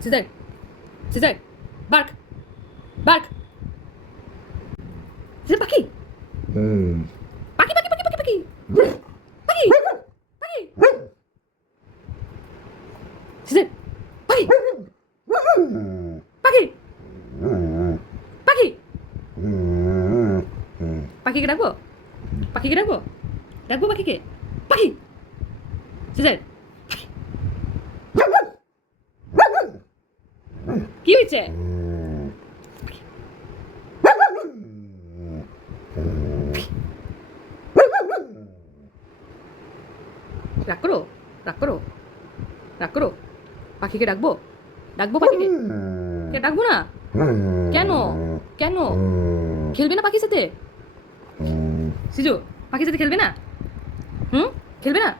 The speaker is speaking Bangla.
caesar Caesar bark bark Caesar পাখি পাখি পাখি পাখি পাখি পাখি পাখি পাখি সিজার পাখি পাখি পাখি পাখিকে ডাকবো পাখিকে ডাকবো ডাকবো পাখিকে পাখি সিজার কি হয়েছে রাগ করো রাগ করো রাগ করো পাখিকে ডাকবো ডাকবো পাখিকে কে ডাকবো না কেন কেন খেলবে না পাখির সাথে সিজু পাখির সাথে খেলবে না খেলবে না